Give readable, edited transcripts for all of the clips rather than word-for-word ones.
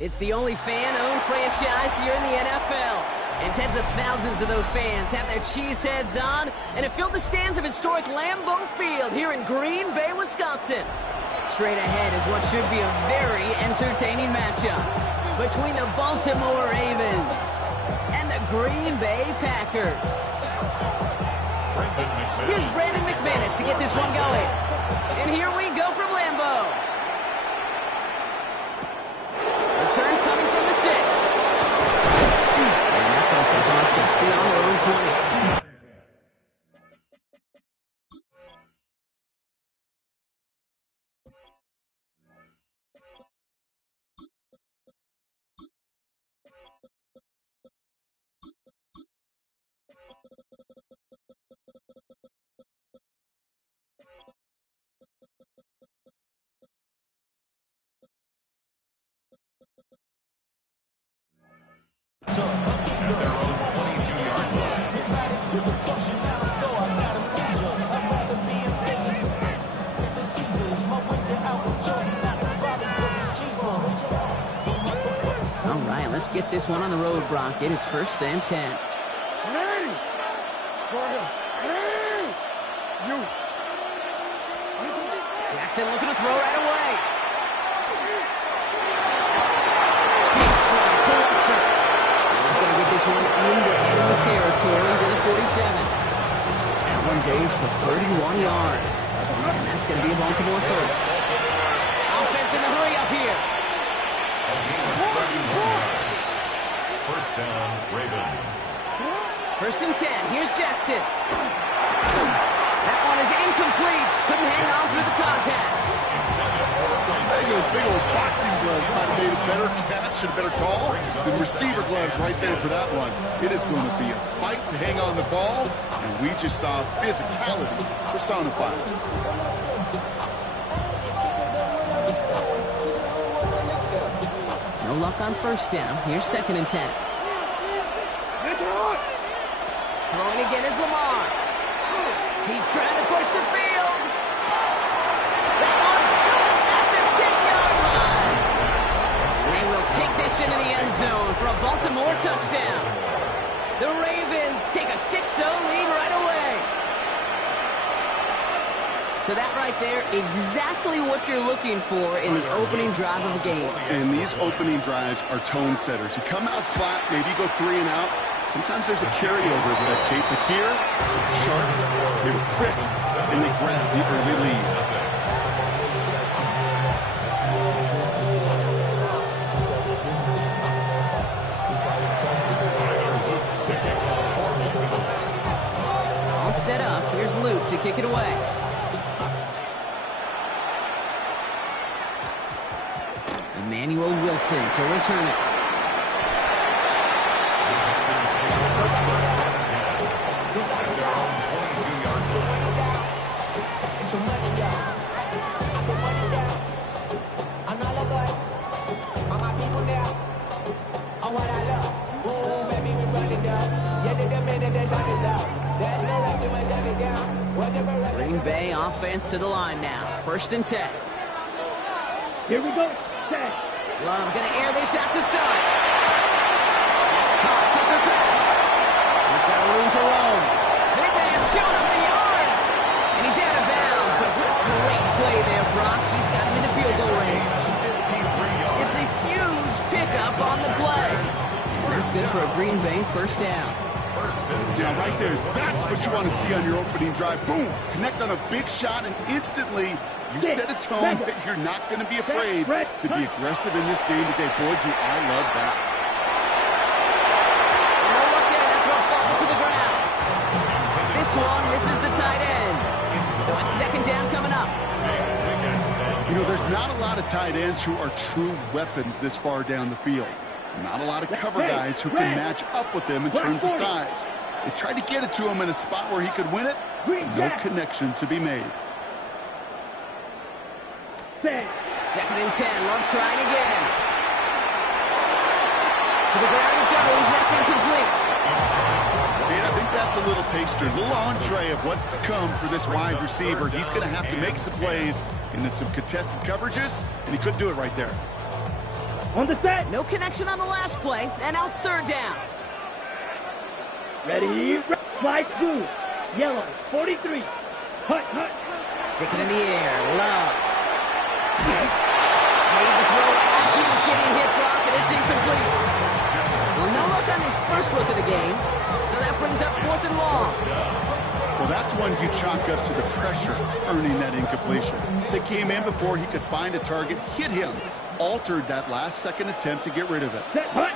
It's the only fan-owned franchise here in the NFL. And tens of thousands of those fans have their cheeseheads on and have filled the stands of historic Lambeau Field here in Green Bay, Wisconsin. Straight ahead is what should be a very entertaining matchup between the Baltimore Ravens and the Green Bay Packers. Here's Brandon McManus to get this one going. And here we go from Lambeau. Return coming from the 6. And that's going to set them up just beyond their own 20. All right, let's get this one on the road, Brock. It is 1st and 10. Jackson looking to throw right away. Big strike to Lester. He's going to get this one into enemy territory to the 47. That one goes for 31 yards. And that's going to be a Baltimore first. Offense in the hurry up here. First down, Ravens. 1st and 10. Here's Jackson. That one is incomplete. Couldn't hang on through the contact. Those big old boxing gloves might have made a better catch and a better call than receiver gloves right there for that one. It is going to be a fight to hang on the ball, and we just saw physicality personified. No luck on 1st down. Here's 2nd and 10. Throwing again is Lamar. He's trying to push the field. That one's caught at the 10-yard line. They will take this into the end zone for a Baltimore touchdown. The Ravens take a 6-0 lead right away. So that right there, exactly what you're looking for in the opening drive of the game. And these opening drives are tone setters. You come out flat, maybe you go 3 and out. Sometimes there's a carryover for that Cape, but here, sharp, they were crisp, and they grabbed the early lead. All set up. Here's Luke to kick it away. Emmanuel Wilson to return it. Green Bay offense to the line now. 1st and 10. Here we go. Love going to air this out to start. That's caught. Tucker Pratt. He's got room to roam. Big man's showing up the yards. And he's out of bounds. But what a great play there, Brock. He's got him in the field goal range. It's a huge pickup on the play. That's good for a Green Bay 1st down. Yeah, right there. That's what you want to see on your opening drive. Boom! Connect on a big shot, and instantly you set a tone that you're not going to be afraid to be aggressive in this game today. Boy, do I love that. No look there. That throw falls to the ground. This one misses the tight end. So it's 2nd down coming up. You know, there's not a lot of tight ends who are true weapons this far down the field. Not a lot of cover guys who can match up with them in terms of size. They tried to get it to him in a spot where he could win it. No connection to be made. 2nd and 10. Love trying again. To the ground it goes. That's incomplete. And I think that's a little taster, a little entree of what's to come for this wide receiver. He's going to have to make some plays into some contested coverages, and he couldn't do it right there. On the set. No connection on the last play, and now it's third down. Ready. Flight blue. Yellow. 43. Hut. Stick it in the air. Love. Made the throw as he was getting hit, Brock, and it's incomplete. Well, no luck on his first look of the game, so that brings up 4th and long. Well, that's one you chalk up to the pressure earning that incompletion. They came in before he could find a target, hit him, altered that last-second attempt to get rid of it. Set. Hut.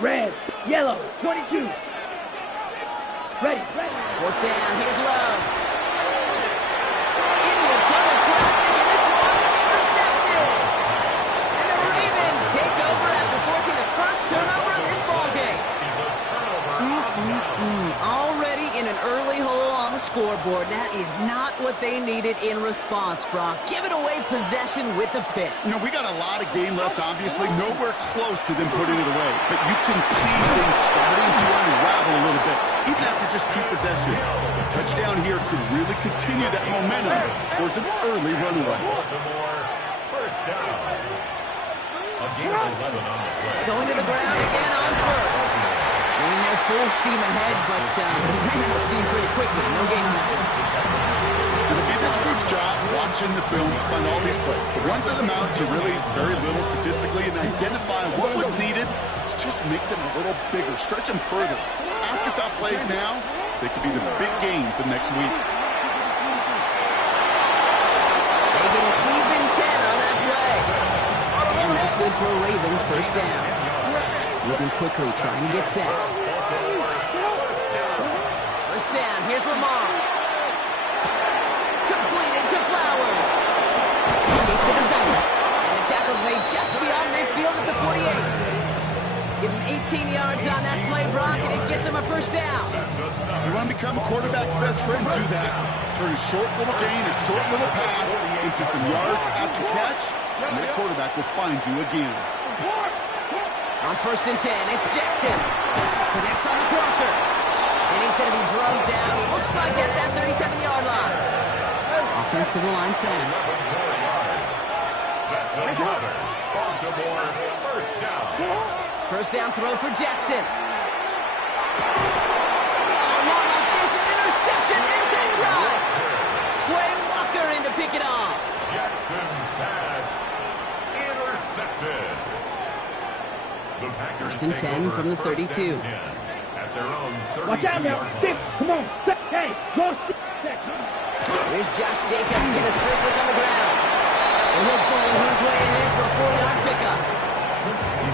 Red. Yellow. 22. Ready. 4th down. Here's Love. Into a ton of traffic, and this one's intercepted. And the Ravens take over after forcing the first turnover of this ballgame. Already in an early hole on the scoreboard. That is not what they needed in response, Brock. Giving away possession with the pick. You know, we got a lot of game left, obviously. Nowhere close to them putting it away. But you can see things starting to unravel a little bit, even after just 2 possessions. A touchdown here could really continue that momentum towards an early runaway. Baltimore, first down. A gain of 11 on the play. Going to the ground again on first. Going there full steam ahead, but ran out of steam pretty quickly. No gain on that one. It'll be this group's job watching the film to find all these plays. The ones that amount to really very little statistically and identify what was needed to just make them a little bigger, stretch them further. Afterthought plays now, they could be the big gains of next week. They get an even 10 on that play. And that's good for a Ravens first down. Moving quickly, trying to get set. First down, here's Lamar. Completed to Flowers. Escapes the defender. And the tackle's made just beyond midfield at the 48. Give him 18 yards on that play, Brock, and it gets him a first down. You want to become a quarterback's best friend, do that. Turn a short little gain, a short little pass into some yards after catch, and the quarterback will find you again. On 1st and 10, it's Jackson. Connects on the crosser. And he's going to be drugged down. Looks like at that 37-yard line. Offensive line fast. That's another Baltimore first down. First down throw for Jackson. Oh, not like this. An interception ends that drive. Quay Walker in to pick it off. Jackson's pass intercepted. The Packers 1st and 10 from the 32. At their own 32-yard Watch out now. Skip. Come on. Set. Hey. Go. Set. Here's Josh Jacobs to get his first look on the ground. And he'll pull his way in for a 4-yard pickup.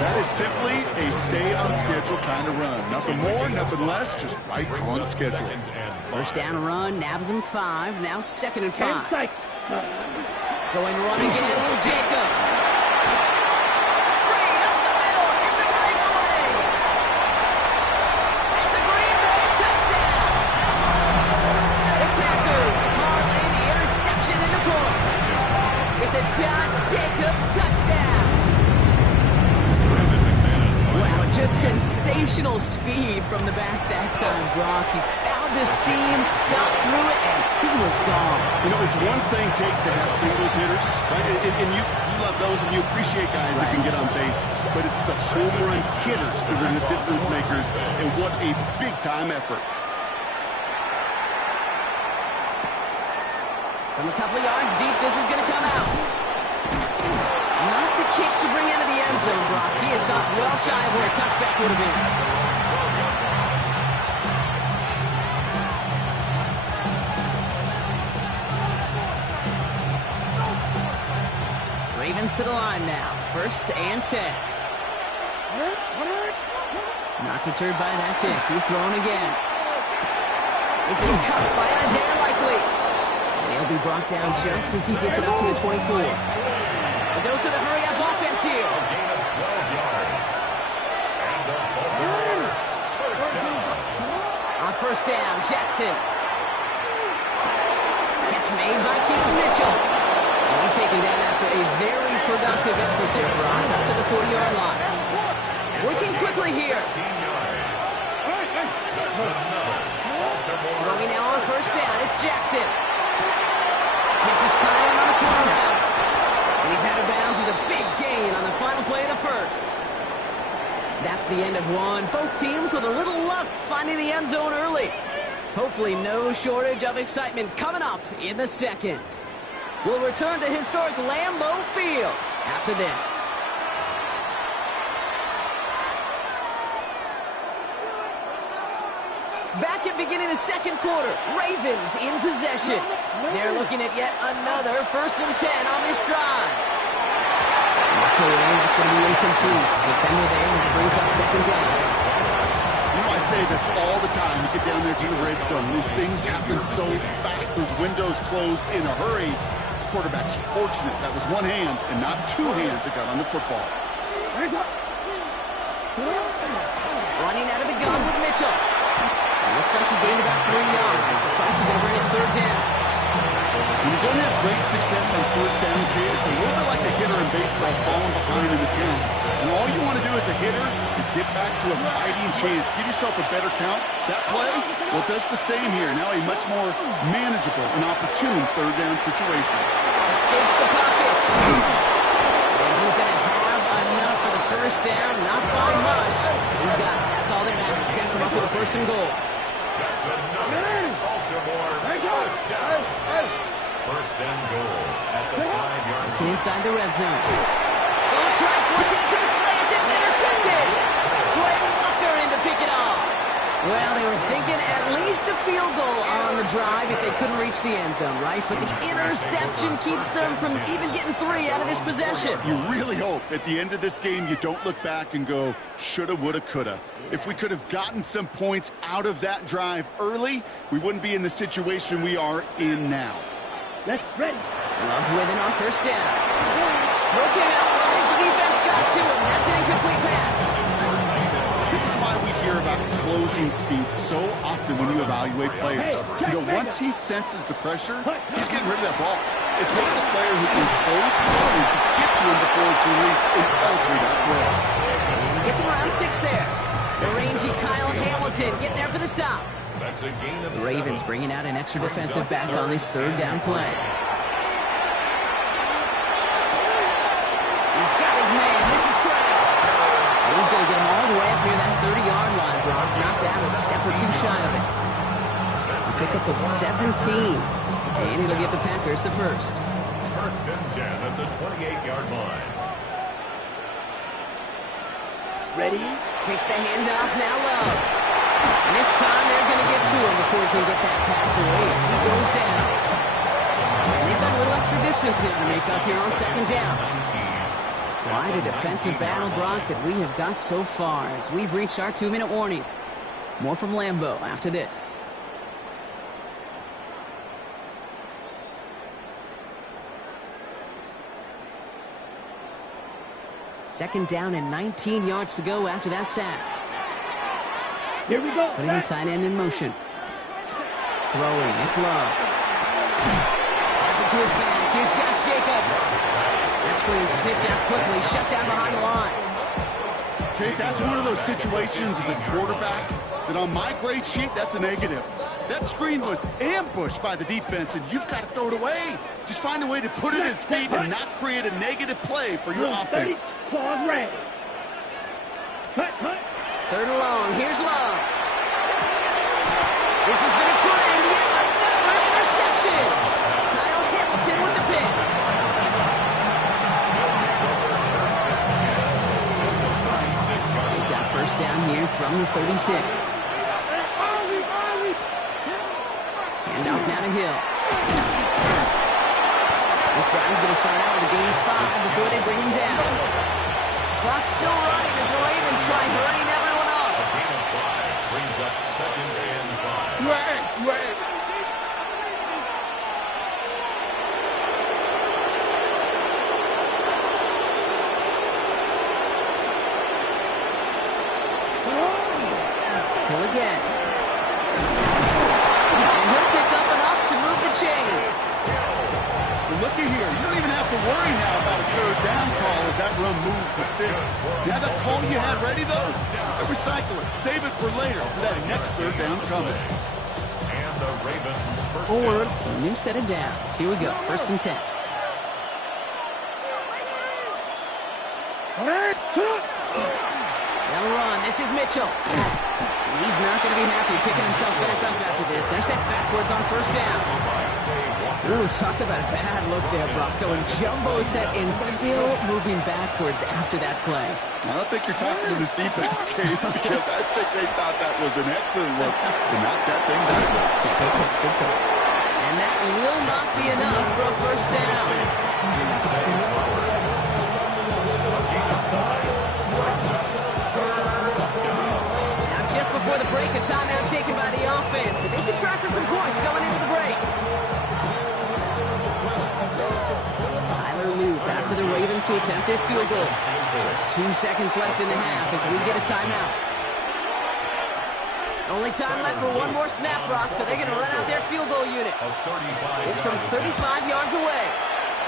That is simply a stay-on-schedule kind of run. Nothing more, nothing less, just right on schedule. First down run, nabs him 5, now 2nd and 5. Inside. Going run again with Jacobs. Free up the middle, it's a breakaway. It's a Green Bay touchdown. The Packers parlay the interception into points. It's a Josh Jacobs touchdown. Wow, just sensational speed from the back that time, Brock. He found a seam, got through it, and he was gone. You know, it's one thing, Kate, to have singles hitters, right? And you love those and you appreciate guys that can get on base. But it's the home run hitters that are the difference makers, and what a big-time effort. From a couple of yards deep, this is going to come out. Not the kick to bring into the end zone, Brock. He is stopped well shy of where a touchback would have been. Ravens to the line now. 1st and 10. Not deterred by that pick. He's thrown again. This is cut by Isaiah Likely. And he'll be brought down just as he gets it up to the 24. A dose of the hurry-up offense here. A gain of 12 yards. And the Baltimore first down. On 1st down, Jackson. Catch made by Keith Mitchell. And he's taken down after a very productive effort there, Brock, up to the 40-yard line. Working quickly here. 16 yards. That's another Baltimore. Throwing now on 1st down, it's Jackson. Gets his time on the corner route. And he's out of bounds with a big gain on the final play of the That's the end of one. Both teams with a little luck finding the end zone early. Hopefully no shortage of excitement coming up in the second. We'll return to historic Lambeau Field after this. Back at beginning of the second quarter, Ravens in possession. They're looking at yet another 1st and 10 on this drive. Knocked away, that's going to be incomplete. Defender there, and it brings up 2nd down. You know, I say this all the time. You get down there to the red zone, and things happen so fast. Those windows close in a hurry. Quarterback's fortunate that was one hand and not two hands that got on the football. Running out of the gun with Mitchell. Looks like he gained about 3 yards. It's also going to bring it 3rd down. When you don't have great success on 1st down, kid, it's a little bit like a hitter in baseball falling behind in the count. And all you want to do as a hitter is get back to a fighting chance. Give yourself a better count. That play, well, it does the same here. Now a much more manageable and opportune 3rd down situation. Escapes the pocket. And he's going to have enough for the 1st down. Not by much. He got it. That's all that matters. Sets him up with a 1st and goal. That's another Baltimore 1st down. 1st and goal at the 5-yard line. Inside the red zone. Oh, try forcing it to the slant. It's intercepted. Quay Walker in to pick it off. Well, they were thinking at least a field goal on the drive if they couldn't reach the end zone, right? But the interception keeps them from even getting 3 out of this possession. You really hope at the end of this game you don't look back and go, shoulda, woulda, coulda. If we could have gotten some points out of that drive early, we wouldn't be in the situation we are in now. Let's ready. Love winning on 1st down. Throw came out wide as the defense got to him. That's an incomplete pass. This is why we hear about closing speed so often when you evaluate players. You know, once he senses the pressure, he's getting rid of that ball. It takes a player who can close quickly to get to him before it's released and alter that throw. And he gets him around 6 there. The rangy Kyle Hamilton getting there for the stop. That's a gain of The Ravens 7. bringing out an extra defensive back on this 3rd down play. He's got his man. This is Kraft. And he's going to get him all the way up near that 30-yard line, Brock. Knocked out a step or 2 shy of it. It's a pickup of 17. And it'll give the Packers the 1st. 1st and 10 at the 28-yard line. Ready. Takes the handoff, now Love. And this time they're going to get to him before he can get that pass away as he goes down. And they've got a little extra distance now to make up here on 2nd down. Quite a defensive battle, Brock, that we have got so far as we've reached our 2-minute warning. More from Lambeau after this. Second down and 19 yards to go after that sack. Here we go. Putting the tight end in motion. Throwing, it's Love. Pass it to his back. Here's Josh Jacobs. That screen sniffed out quickly, shut down behind the line. Okay, that's one of those situations as a quarterback that on my grade sheet, that's a negative. That screen was ambushed by the defense, and you've got to throw it away. Just find a way to put it in his feet and not create a negative play for your offense. Pause, red. Cut. 3rd and long. Here's Love. This has been a trend. Yet another interception. Kyle Hamilton with the pick. They've got 1st down here from the 36. Handoff now to Hill. This drive's going to start out with a gain of 5 before they bring him down. Clock's still running as the Ravens try hurrying everyone up. A gain of 5 brings up 2nd and 5. Right. Hill again. And he'll pick up enough to move the chains. Well, looky here. You don't even have to worry now about a 3rd down call as that run moves the sticks. Now that call you had ready, though, recycle it. Save it for later for that next 3rd down coming. And the Ravens 1st down. So a new set of downs. Here we go. 1st and 10. All right. Shut up. That'll This is Mitchell. And he's not going to be happy picking himself back up after this. They're sent backwards on first down. Ooh, talk about a bad look there, Brock. Going jumbo set and still moving backwards after that play. I don't think you're talking to this defense, Kate, because I think they thought that was an excellent look to knock that thing backwards. Good point. And that will not be enough for a first down. Now, just before the break, a timeout taken by the offense. And they can try for some points going into the break. After the Ravens to attempt this field goal. Just 2 seconds left in the half as we get a timeout. Only time left for one more snap, Brock, so they're going to run out their field goal unit. It's from 35 yards away.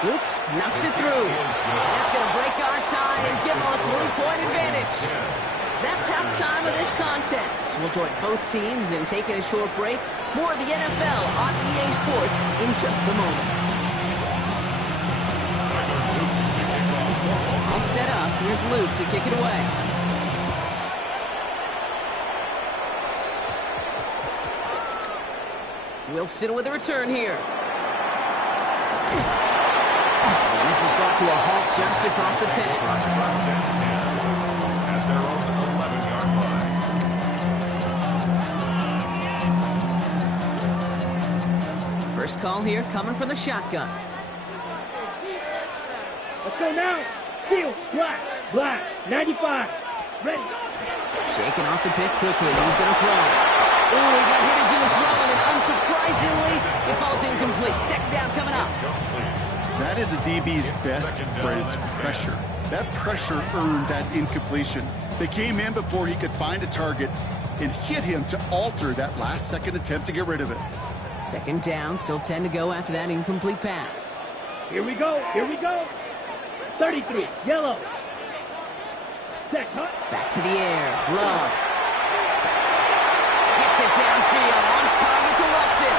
Oops, knocks it through. That's going to break our tie and give them a 3-point advantage. That's halftime of this contest. We'll join both teams in taking a short break. More of the NFL on EA Sports in just a moment. All set up. Here's Luke to kick it away. Wilson with a return here. And this is brought to a halt just across the 10. At their own 11-yard line. First call here coming from the shotgun. Let's go now. Field, black, 95, ready. Shaking off the pick quickly. He's going to throw. Ooh, he got hit as he was throwing, and unsurprisingly, it falls incomplete. Second down coming up. That is a DB's best friend, pressure. That pressure earned that incompletion. They came in before he could find a target and hit him to alter that last-second attempt to get rid of it. Second down, still 10 to go after that incomplete pass. Here we go. 33, yellow. Set, cut. Back to the air. Love. Gets it downfield. On target to Watson.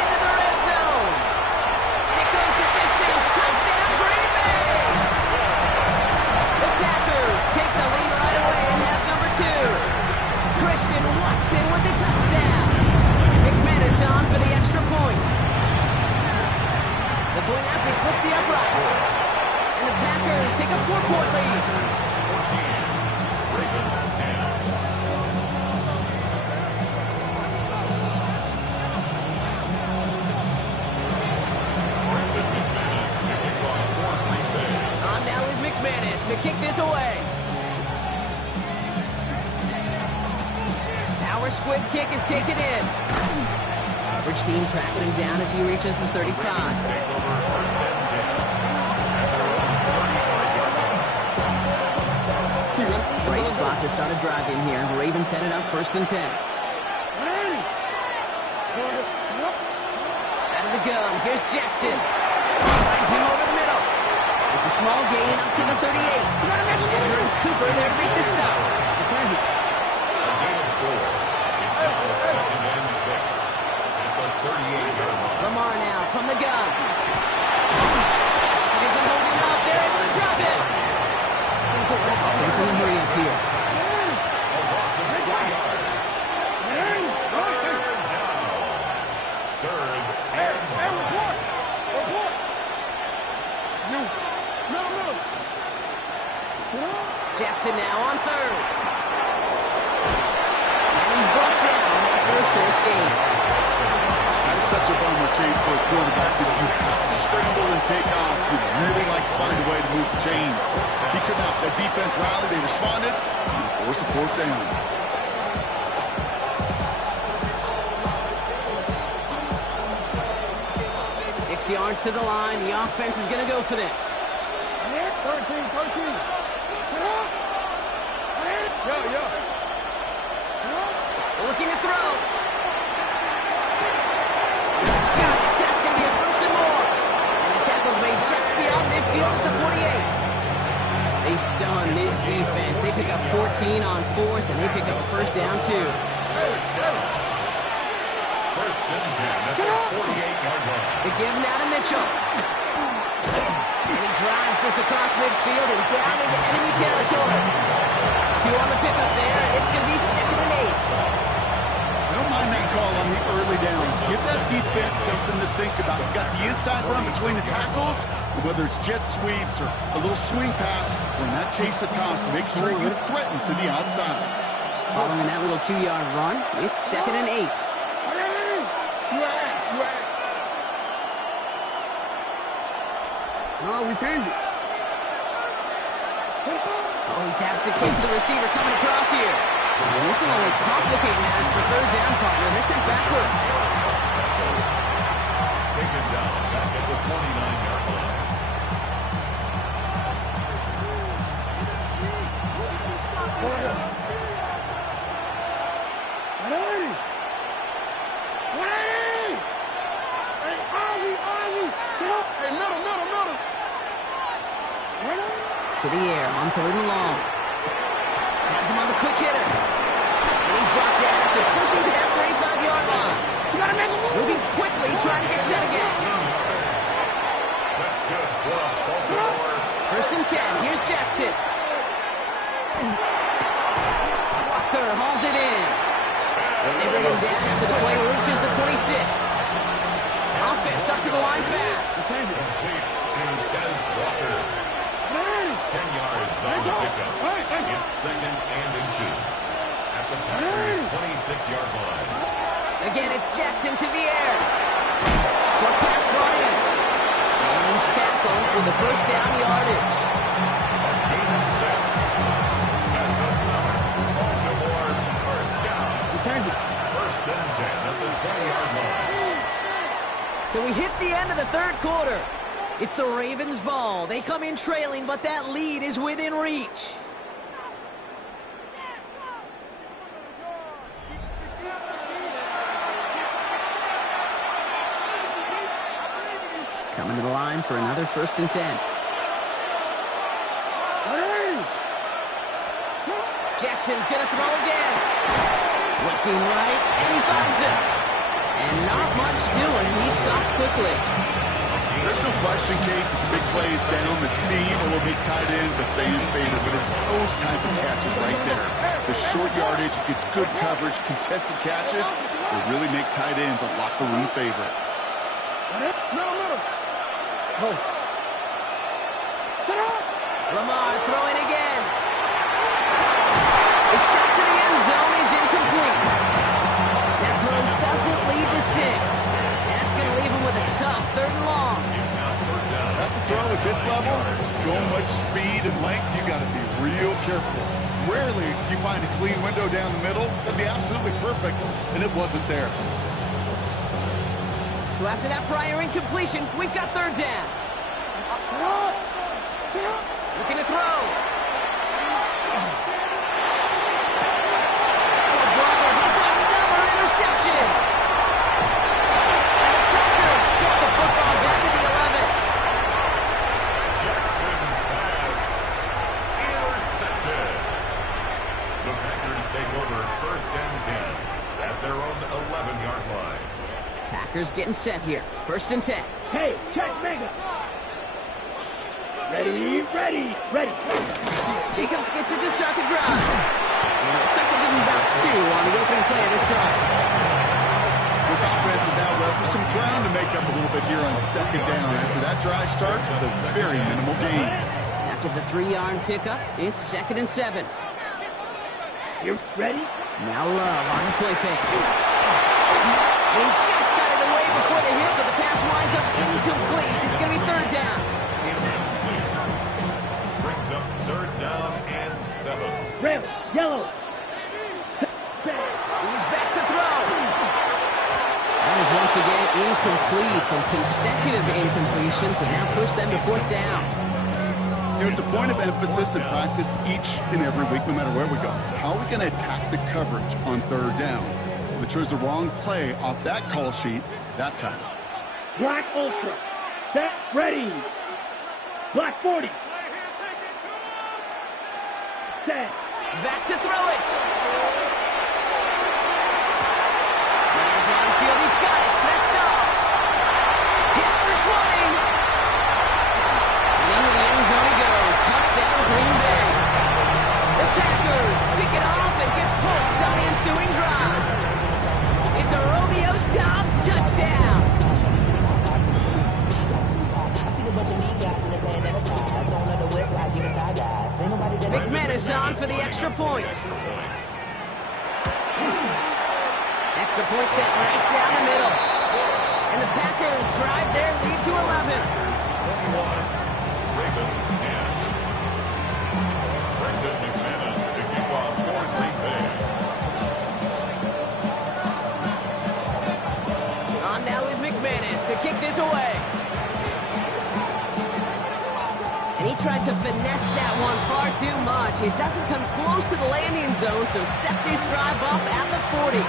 Into the red zone. And it goes the distance. Touchdown, Green Bay. The Packers take the lead right away in half number 2. Christian Watson with the touchdown. McManus on for the extra point. The point after splits the uprights. And the Packers take a 4-point lead. 14, Ravens 10. On now is McManus to kick this away. Power squib kick is taken in. Average team tracking him down as he reaches the 35. Great spot to start a drive in here. Ravens headed up 1st and 10. Out of the gun, here's Jackson. Finds him over the middle. It's a small gain up to the 38. Ezra and Cooper there to make the stop. A gain of 4. It's now 2nd and 6 at the 38-yard line. Lamar now from the gun. It isn't holding up. They're able to drop it. Offense in the hurry up here. A loss of 3 yards. Third and Jackson now on 3rd. And he's brought down after a 4th game. That's such a bummer, Kate, for a quarterback that you have to scramble and take off. You'd really like to find a way to move the chains. He could not. That defense rallied. They responded. And forced a 4th down. 6 yards to the line. The offense is going to go for this. 13. Looking to throw. Got it. That's going to be a 1st and more. And the tackle's made just beyond midfield at the 48. They stun this defense. They pick up 14 on 4th, and they pick up a 1st down, too. First and 10 at the 48-yard line. They give now to Mitchell. And he drives this across midfield and down into enemy territory. 2 on the pickup there. It's going to be 2nd and 8. I don't mind that call on the early downs. Give that defense something to think about. You got the inside run between the tackles, and whether it's jet sweeps or a little swing pass, or in that case a toss, make sure you threaten to the outside. Following that little 2-yard run, it's 2nd and 8. No, we changed it. Oh, he taps it quick to the receiver coming across here. And this will only complicate matters for 3rd down, partner. They're sent backwards. Taken down back at the 29-yard line. To the air on 3rd and long. Has him on the quick hitter. And he's brought down after pushing to that 35-yard line. You gotta make a move. Moving quickly, trying to get set again. That's good. Well, Baltimore. 1st and 10. Here's Jackson. Walker hauls it in. And they bring him down after the play reaches the 26. Offense up to the line fast. Complete to Tez Walker. 10 yards on the pickup. It's 2nd and inches at the Packers' 26-yard line. Again, it's Jackson to the air. Short pass brought in. And he's tackled with the 1st down yardage. Gain of 6. That's another Baltimore 1st down. 1st and 10 at the 20-yard line. So we hit the end of the 3rd quarter. It's the Ravens' ball. They come in trailing, but that lead is within reach. Coming to the line for another 1st and 10. Jackson's going to throw again. Looking right, and he finds it. And not much doing. He stopped quickly. There's no question, Kate, big plays down the seam or big tight ends, a fan favorite, but it's those types of catches right there. The short yardage, gets good coverage, contested catches, will really make tight ends a locker room favorite. Lamar throwing again. The shot to the end zone is incomplete. That throw doesn't lead to 6. That's going to leave him with a tough 3rd and long. That's a throw at this level. So much speed and length, you got to be real careful. Rarely do you find a clean window down the middle. That'd be absolutely perfect, and it wasn't there. So after that prior incompletion, we've got 3rd down. Looking to throw. Oh, brother, it's another interception. And the Packers get the football back at the 11. Jackson's pass intercepted. The Packers take over 1st and 10 at their own 11-yard line. Packers getting set here. 1st and 10. Hey, check Mega. Ready. Jacobs gets it to start the drive. And it looks like they're giving about 2 on the opening play of this drive. This offense is now left with some ground to make up a little bit here on 2nd down. After that drive starts with a very minimal gain. After the 3-yard pickup, it's 2nd and 7. You ready? Now Love on the play fake. He just got it away before the hit, but the pass winds up incomplete. It's going to be 3rd down. Brings up 3rd down and 7. Red, yellow. He's back to throw. That is once again incomplete, and consecutive incompletions have now pushed them to 4th down. You know, it's a point of emphasis in practice each and every week, no matter where we go. How are we going to attack the coverage on 3rd down? Well, they chose the wrong play off that call sheet that time. Black Ultra. Set, ready. Black 40. Set. Back to throw it. Man downfield, he's got it. That's Dobbs. Hits the 20. bonus on for the extra point. Extra point set right down the middle. And the Packers drive their lead to 11. 21, Ravens 10. Brendan McManus to kick off for Green Bay. On now is McManus to kick this away. And he tried to finesse that one far too much. It doesn't come close to the landing zone, so set this drive up at the 40.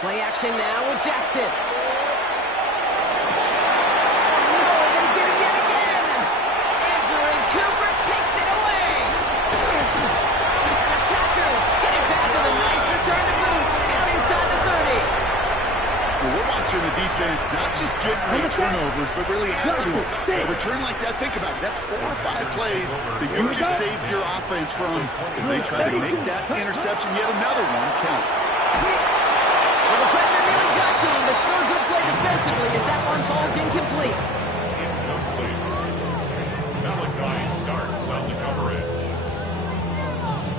Play action now with Jackson. No, they get him yet again. Andrew Cooper takes it away. And the Packers get it back with a nice return to boot down inside the 30. Well, we're watching the defense not just generate turnovers, but really add to it. A return like that, think about it. That's 4 or 5 plays that you just saved your offense from as they try to make that interception, yet another one, count. Well, the pressure really got to him, but still a good play defensively as that one falls incomplete. Incomplete. Malachi starts on the coverage.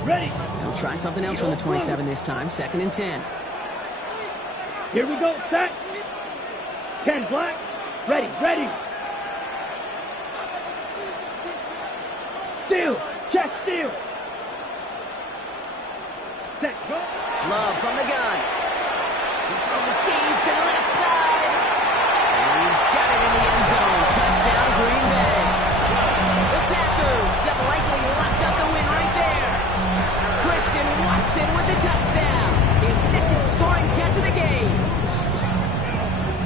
Ready. They'll try something else from the 27 this time. 2nd and 10. Here we go. Set. 10 black. Ready. Ready. Steal. Check steal. Set. Go. Love from the gun. He's throwing deep to the left side. And he's got it in the end zone. Touchdown, Green Bay. The Packers have likely locked up the win right there. Christian Watson with the touchdown. His 2nd scoring catch of the game.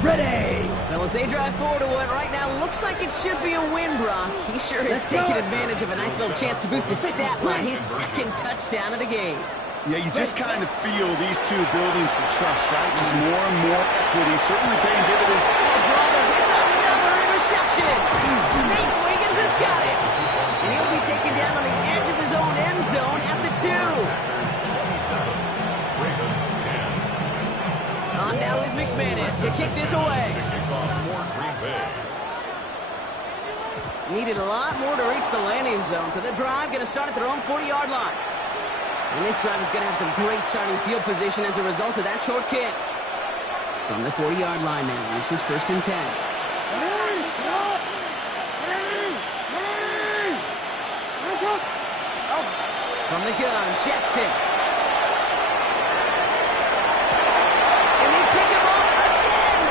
Ready. Well, as they drive forward to what right now looks like it should be a win, Brock. He sure has taken advantage of a nice little chance to boost his stat line. His 2nd touchdown of the game. Yeah, you just kind of feel these two building some trust, right? Just more and more equity, certainly paying dividends. Oh, brother, it's another interception. Nate Wiggins has got it. And he'll be taken down on the edge of his own end zone at the 2. Ravens 10. On now is McManus to kick this away. To kick off for Green Bay. Needed a lot more to reach the landing zone, so the drive going to start at their own 40-yard line. And this drive is going to have some great starting field position as a result of that short kick. From the 40-yard line now, this is 1st and 10. From the gun, Jackson. And they pick him up again.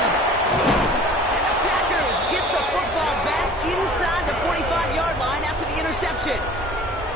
And the Packers get the football back inside the 45-yard line after the interception.